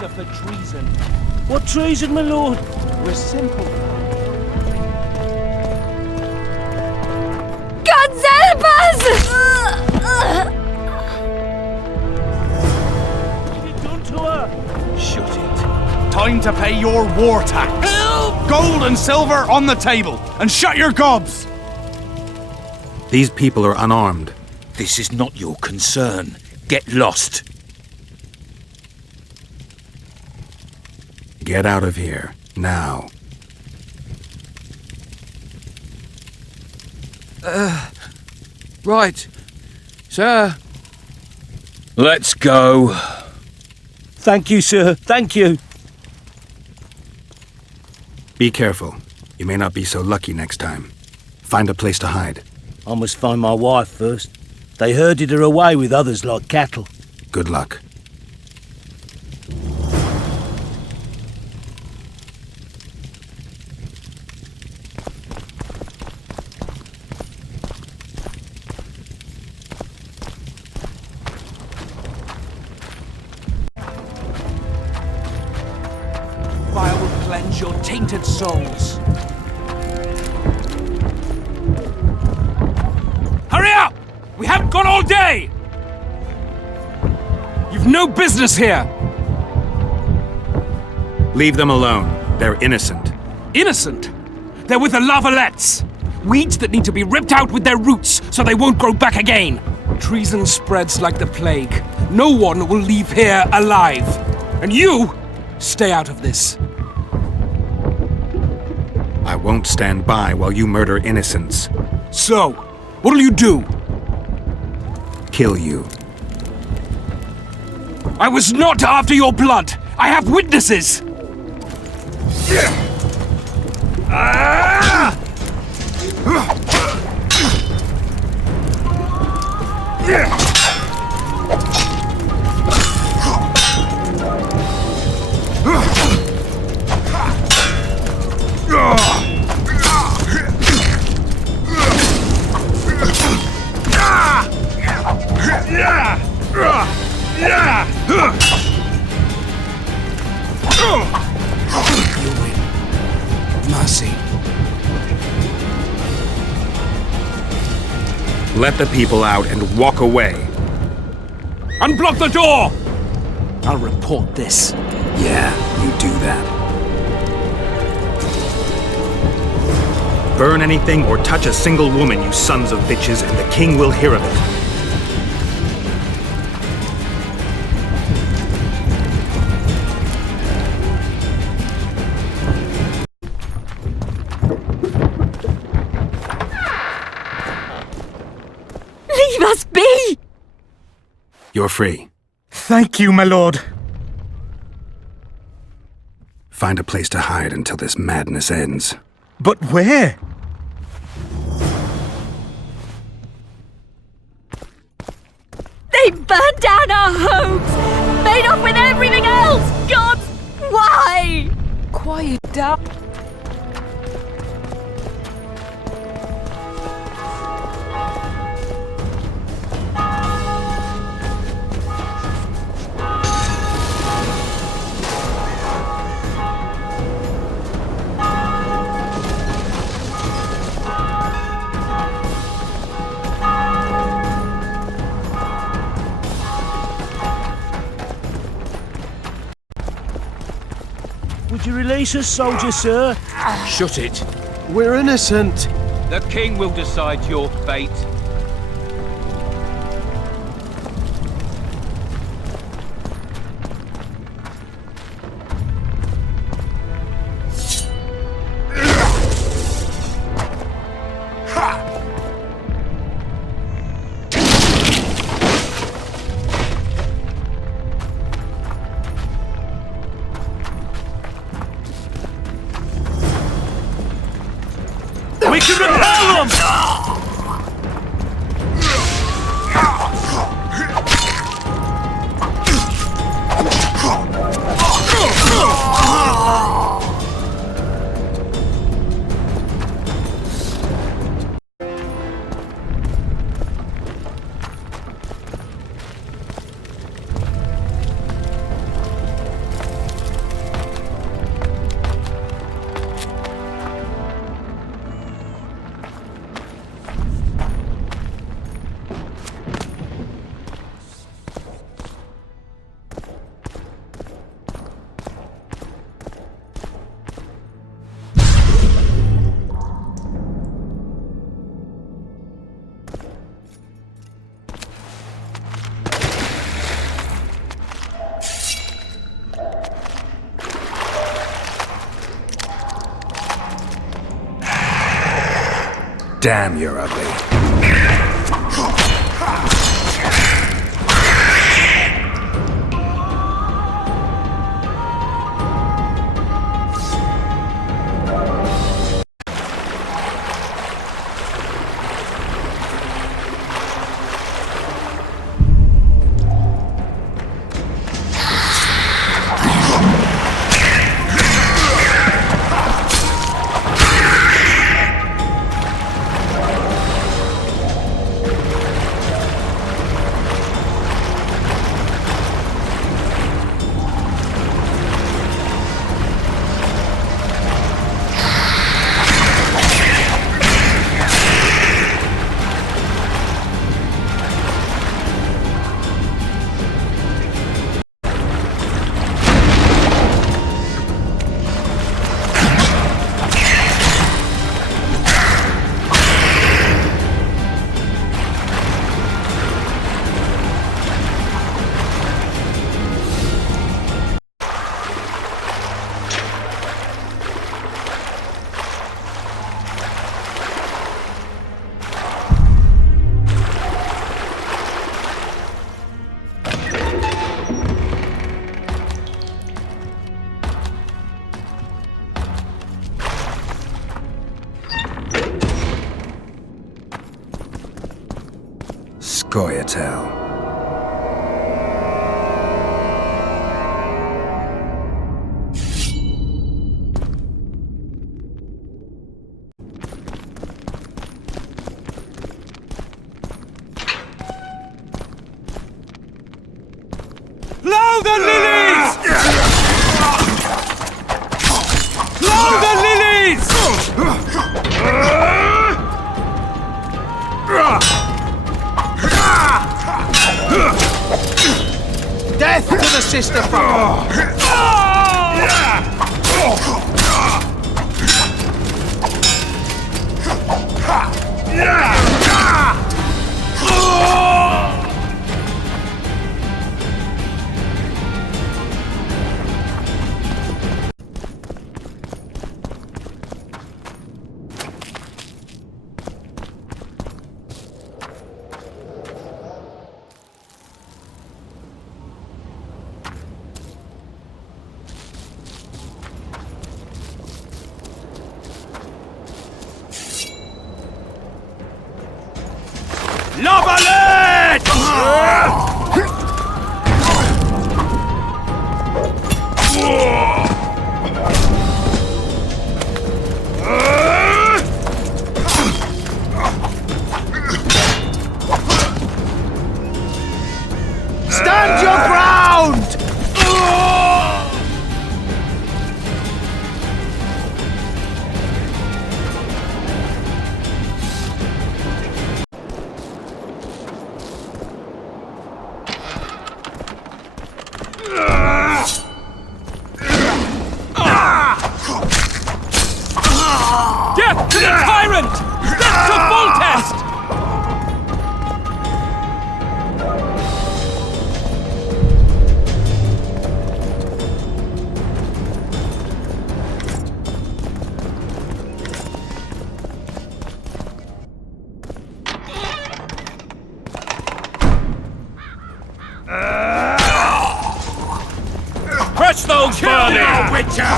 answer for treason. What treason, my lord? We're simple. God's help us! What have you done to her? Shut it. Time to pay your war tax. Help! Gold and silver on the table, and shut your gobs! These people are unarmed. This is not your concern. Get lost. Get out of here, now. Right. Sir. Let's go. Thank you, sir. Thank you. Be careful. You may not be so lucky next time. Find a place to hide. I must find my wife first. They herded her away with others like cattle. Good luck. Fire will cleanse your tainted souls. Hurry up! We haven't got all day! You've no business here! Leave them alone. They're innocent. Innocent? They're with the Lavalettes! Weeds that need to be ripped out with their roots so they won't grow back again! Treason spreads like the plague. No one will leave here alive. And you, stay out of this. I won't stand by while you murder innocents. So, what'll you do? Kill you. I was not after your blood! I have witnesses! Mercy. Let the people out and walk away. Unblock the door! I'll report this. Yeah, you do that. Burn anything or touch a single woman, you sons of bitches, and the king will hear of it. Leave us be! You're free. Thank you, my lord. Find a place to hide until this madness ends. But where? They burned down our homes! Made off with everything else! God, why? Quiet down. Would you release us, soldier, sir? Shut it. We're innocent. The king will decide your fate. We can repel them! Damn, you're ugly. Scoia'tael. Blow the lilies! Blow the lilies! Death to the sister fucker! Stand your ground! Death to the tyrant! Death to Foltest! Crush those vermin! Witcher!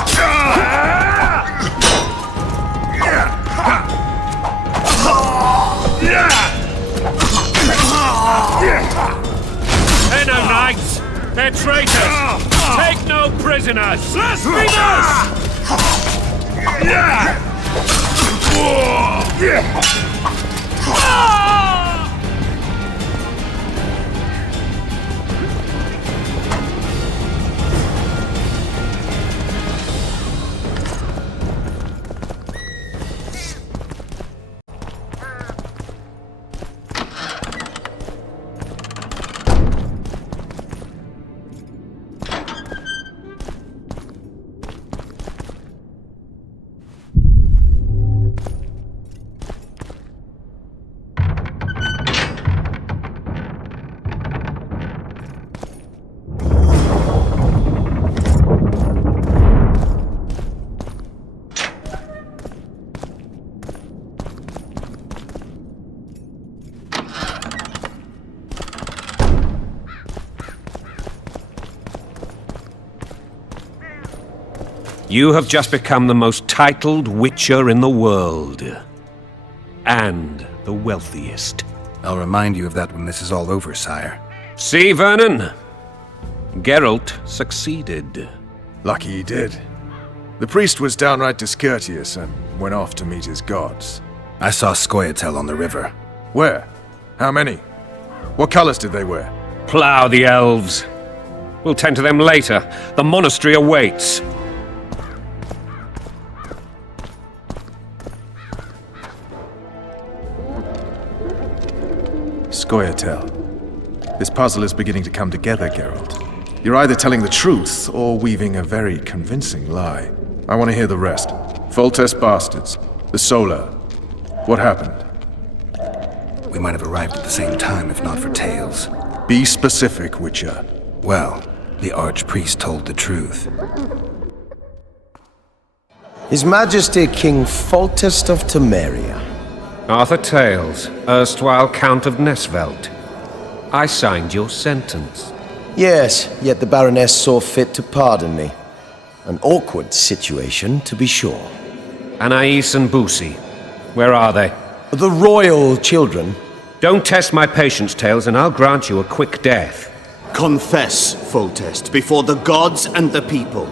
Enno knights! They're traitors! Take no prisoners! Blasphemers! You have just become the most titled Witcher in the world. And the wealthiest. I'll remind you of that when this is all over, sire. See, Vernon? Geralt succeeded. Lucky he did. The priest was downright discourteous and went off to meet his gods. I saw Scoia'tael on the river. Where? How many? What colors did they wear? Plough the elves. We'll tend to them later. The monastery awaits. Scoia'tael. This puzzle is beginning to come together, Geralt. You're either telling the truth or weaving a very convincing lie. I want to hear the rest. Foltest bastards. The Solar. What happened? We might have arrived at the same time if not for Tales. Be specific, Witcher. Well, the Archpriest told the truth. His Majesty King Foltest of Temeria. Arthur Tales, erstwhile Count of Nesvelt. I signed your sentence. Yes, yet the Baroness saw fit to pardon me. An awkward situation, to be sure. Anais and Boussy, where are they? The royal children. Don't test my patience, Tales, and I'll grant you a quick death. Confess, Foltest, before the gods and the people.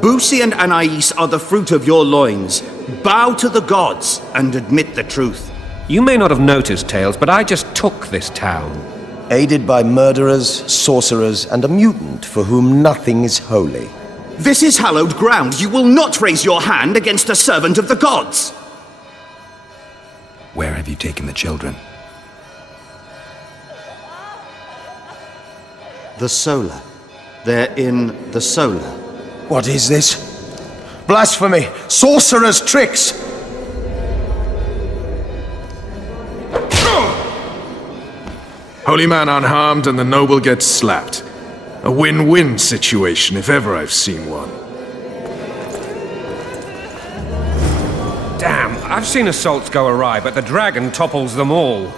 Boussy and Anais are the fruit of your loins. Bow to the gods and admit the truth. You may not have noticed, Tales, but I just took this town. Aided by murderers, sorcerers, and a mutant for whom nothing is holy. This is hallowed ground. You will not raise your hand against a servant of the gods. Where have you taken the children? The Solar. They're in the Solar. What is this? Blasphemy! Sorcerer's tricks! Holy man unharmed and the noble gets slapped. A win-win situation, if ever I've seen one. Damn, I've seen assaults go awry, but the dragon topples them all.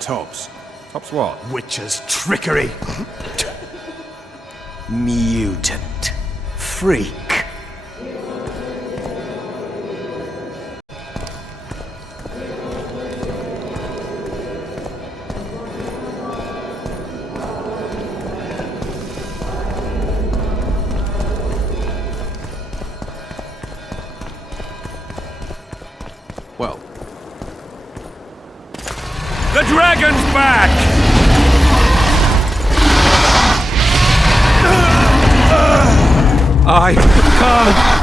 Tops. Tops what? Witcher's trickery. Mutant. Freak. Well, The dragon's back! I can't.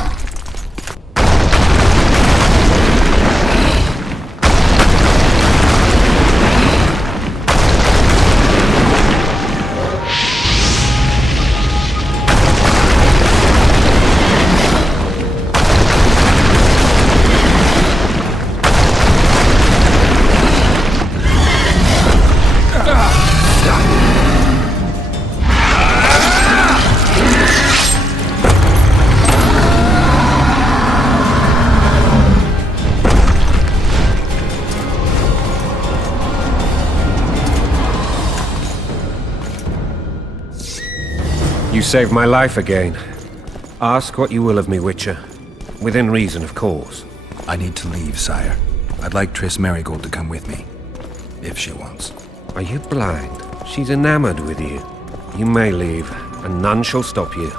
You saved my life again. Ask what you will of me, Witcher. Within reason, of course. I need to leave, sire. I'd like Triss Merigold to come with me. If she wants. Are you blind? She's enamored with you. You may leave, and none shall stop you.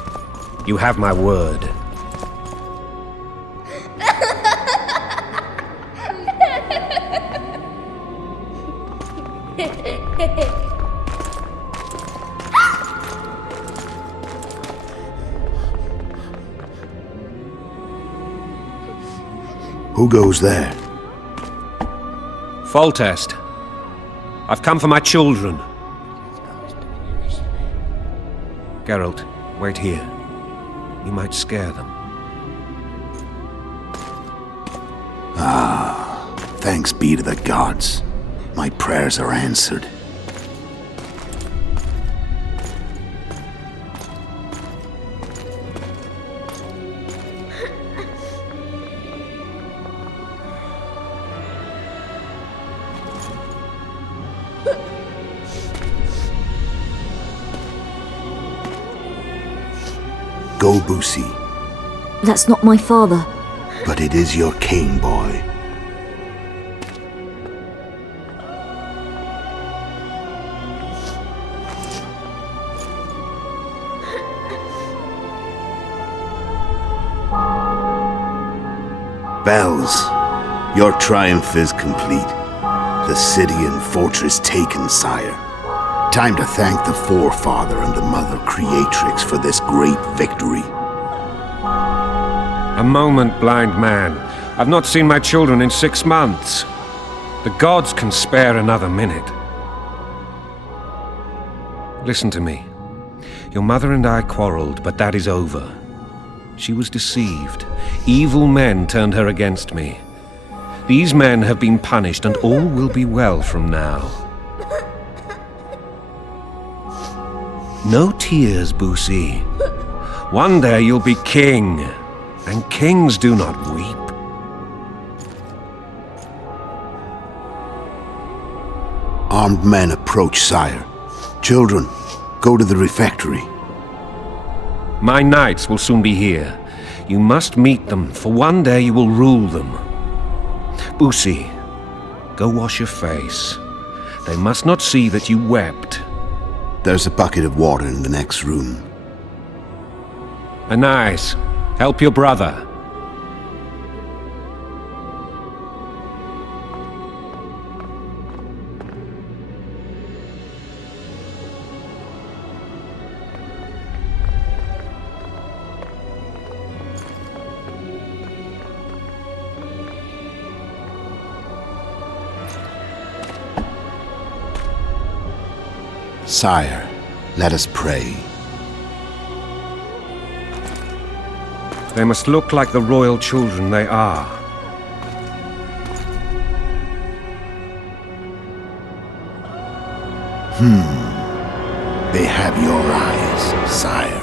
You have my word. Who goes there? Foltest. I've come for my children. Geralt, wait here. You might scare them. Thanks be to the gods. My prayers are answered. Go, Boussy. That's not my father. But it is your king, boy. Bells, your triumph is complete. The city and fortress taken, sire. Time to thank the Forefather and the Mother Creatrix for this great victory. A moment, blind man. I've not seen my children in 6 months. The gods can spare another minute. Listen to me. Your mother and I quarreled, but that is over. She was deceived. Evil men turned her against me. These men have been punished, and all will be well from now. No tears, Boosie. One day you'll be king, and kings do not weep. Armed men approach, sire. Children, go to the refectory. My knights will soon be here. You must meet them, for one day you will rule them. Boosie, go wash your face. They must not see that you wept. There's a bucket of water in the next room. Anais, help your brother. Sire, let us pray. They must look like the royal children they are. They have your eyes, sire.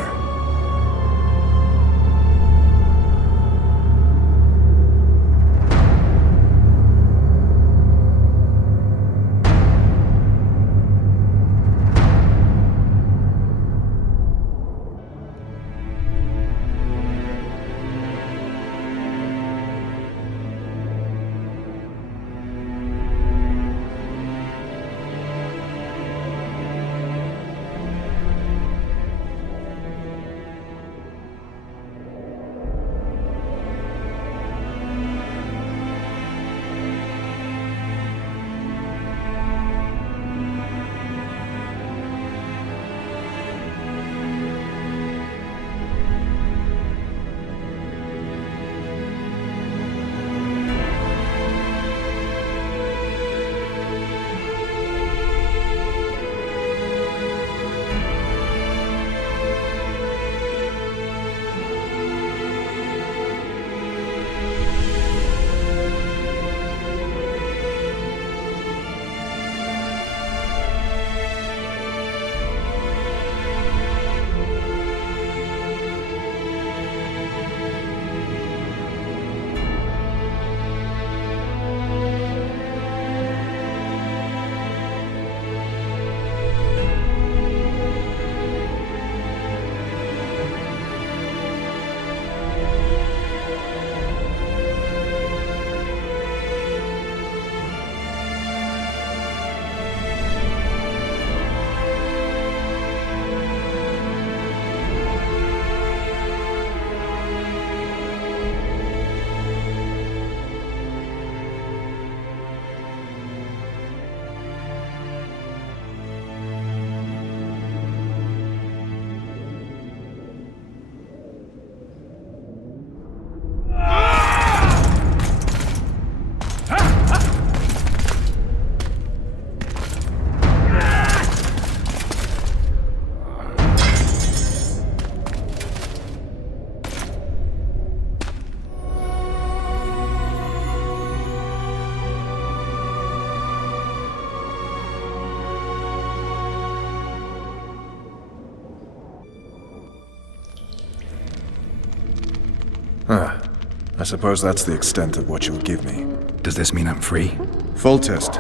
I suppose that's the extent of what you'll give me. Does this mean I'm free? Foltest,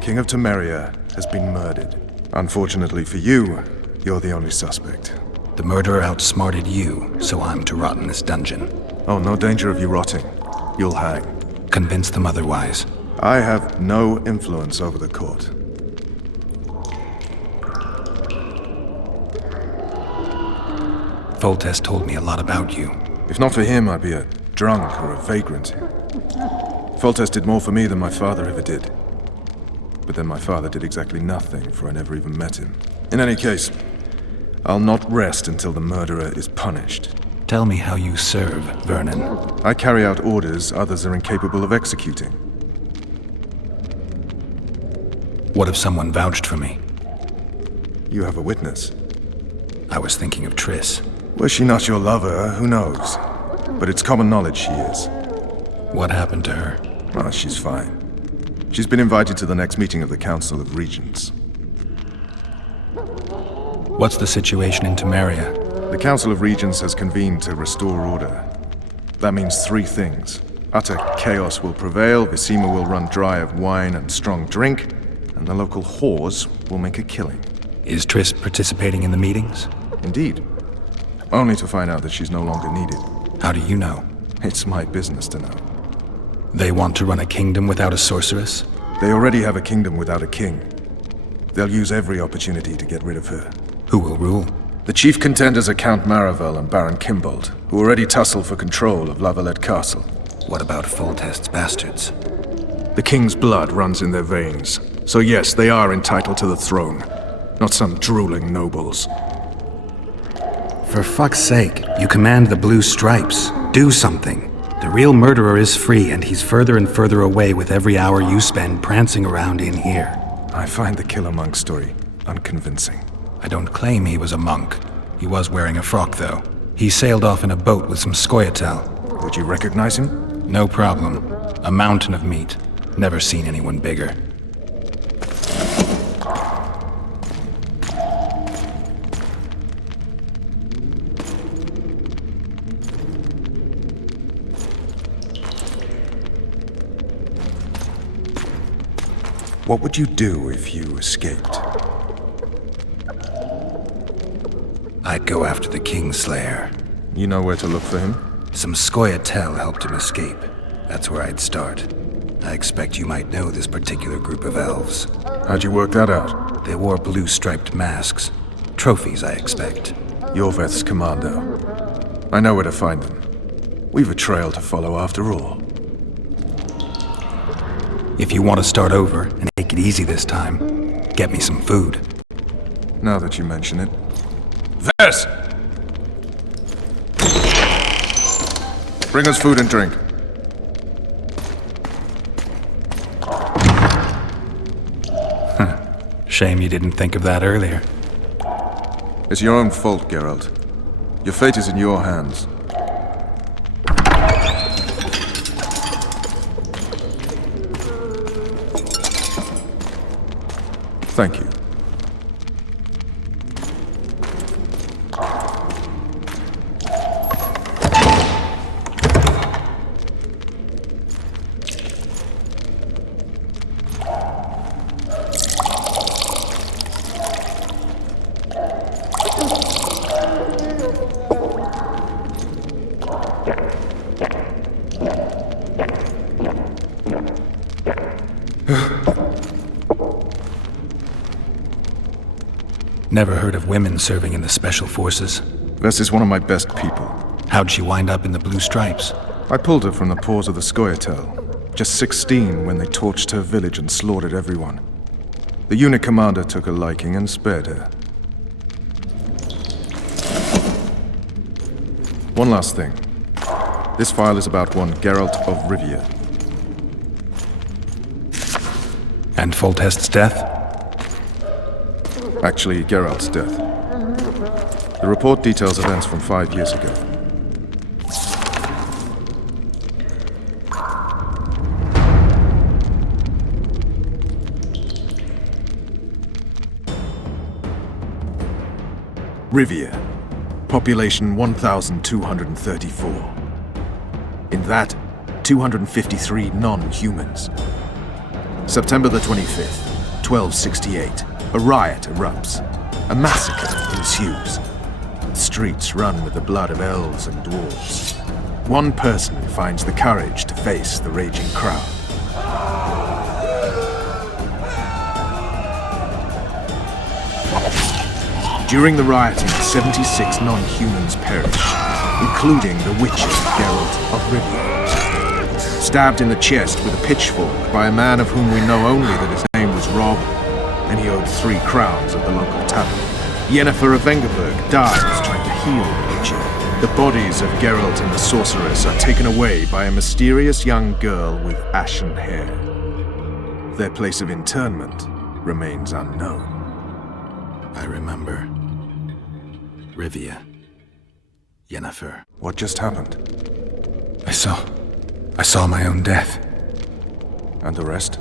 King of Temeria, has been murdered. Unfortunately for you, you're the only suspect. The murderer outsmarted you, so I'm to rot in this dungeon. Oh, no danger of you rotting. You'll hang. Convince them otherwise. I have no influence over the court. Foltest told me a lot about you. If not for him, I'd be a drunk or a vagrant. Foltest did more for me than my father ever did. But then my father did exactly nothing, for I never even met him. In any case, I'll not rest until the murderer is punished. Tell me how you serve, Vernon. I carry out orders others are incapable of executing. What if someone vouched for me? You have a witness. I was thinking of Triss. Was she not your lover? Who knows? But it's common knowledge she is. What happened to her? Ah, she's fine. She's been invited to the next meeting of the Council of Regents. What's the situation in Temeria? The Council of Regents has convened to restore order. That means three things. Utter chaos will prevail, Vizima will run dry of wine and strong drink, and the local whores will make a killing. Is Triss participating in the meetings? Indeed. Only to find out that she's no longer needed. How do you know? It's my business to know. They want to run a kingdom without a sorceress? They already have a kingdom without a king. They'll use every opportunity to get rid of her. Who will rule? The chief contenders are Count Maravel and Baron Kimbold, who already tussle for control of La Valette Castle. What about Foltest's bastards? The king's blood runs in their veins. So yes, they are entitled to the throne. Not some drooling nobles. For fuck's sake, you command the Blue Stripes. Do something. The real murderer is free, and he's further and further away with every hour you spend prancing around in here. I find the Killer Monk story unconvincing. I don't claim he was a monk. He was wearing a frock, though. He sailed off in a boat with some Scoia'tael. Would you recognize him? No problem. A mountain of meat. Never seen anyone bigger. What would you do if you escaped? I'd go after the Kingslayer. You know where to look for him? Some Scoia'tael helped him escape. That's where I'd start. I expect you might know this particular group of elves. How'd you work that out? They wore blue-striped masks. Trophies, I expect. Yorveth's commando. I know where to find them. We've a trail to follow after all. If you want to start over and take it easy this time, get me some food. Now that you mention it. Vers! Bring us food and drink. Shame you didn't think of that earlier. It's your own fault, Geralt. Your fate is in your hands. Thank you. Never heard of women serving in the Special Forces. Vess is one of my best people. How'd she wind up in the Blue Stripes? I pulled her from the paws of the Scoia'tael. Just 16 when they torched her village and slaughtered everyone. The unit commander took a liking and spared her. One last thing. This file is about one Geralt of Rivia. And Foltest's death? Actually, Geralt's death. The report details events from 5 years ago. Rivia. Population 1,234. In that, 253 non-humans. September the 25th, 1268. A riot erupts. A massacre ensues. The streets run with the blood of elves and dwarves. One person finds the courage to face the raging crowd. During the rioting, 76 non-humans perished, including the Witcher Geralt of Rivia. Stabbed in the chest with a pitchfork by a man of whom we know only that his name was Rob, and he owed 3 crowns at the local tavern. Yennefer of Vengerberg dies trying to heal the Witcher. The bodies of Geralt and the sorceress are taken away by a mysterious young girl with ashen hair. Their place of interment remains unknown. I remember. Rivia. Yennefer. What just happened? I saw my own death. And the rest?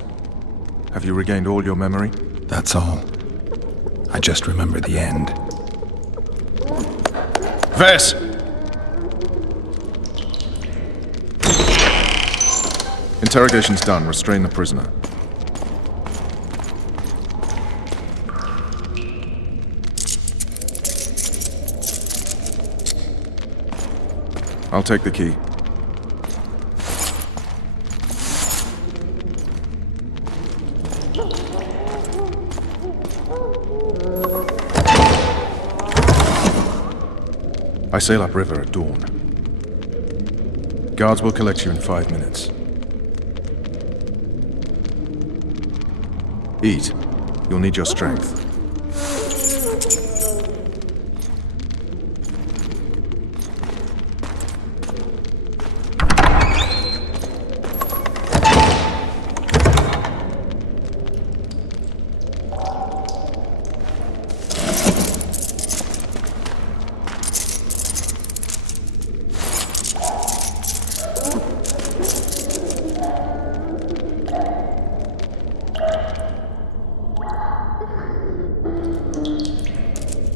Have you regained all your memory? That's all. I just remember the end. Vess! Interrogation's done. Restrain the prisoner. I'll take the key. I sail upriver at dawn. Guards will collect you in 5 minutes. Eat. You'll need your strength.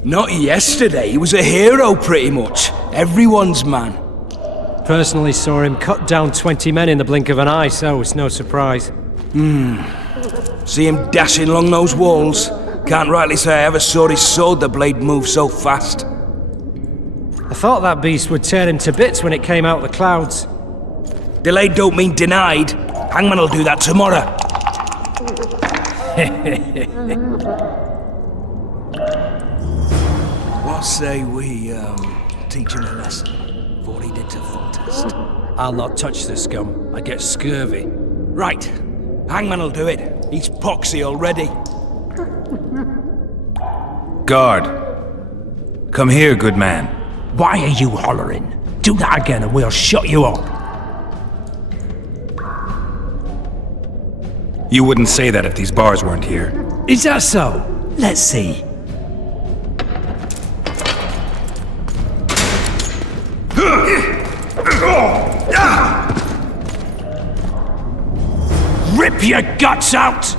Not yesterday, he was a hero pretty much. Everyone's man. Personally saw him cut down 20 men in the blink of an eye, so it's no surprise. See him dashing along those walls. Can't rightly say I ever saw his sword the blade move so fast. I thought that beast would tear him to bits when it came out of the clouds. Delayed don't mean denied. Hangman will do that tomorrow. What say we, teach him a lesson of what he did to Foltest? I'll not touch the scum. I get scurvy. Right. Hangman will do it. He's poxy already. Guard. Come here, good man. Why are you hollering? Do that again and we'll shut you up. You wouldn't say that if these bars weren't here. Is that so? Let's see. Rip your guts out!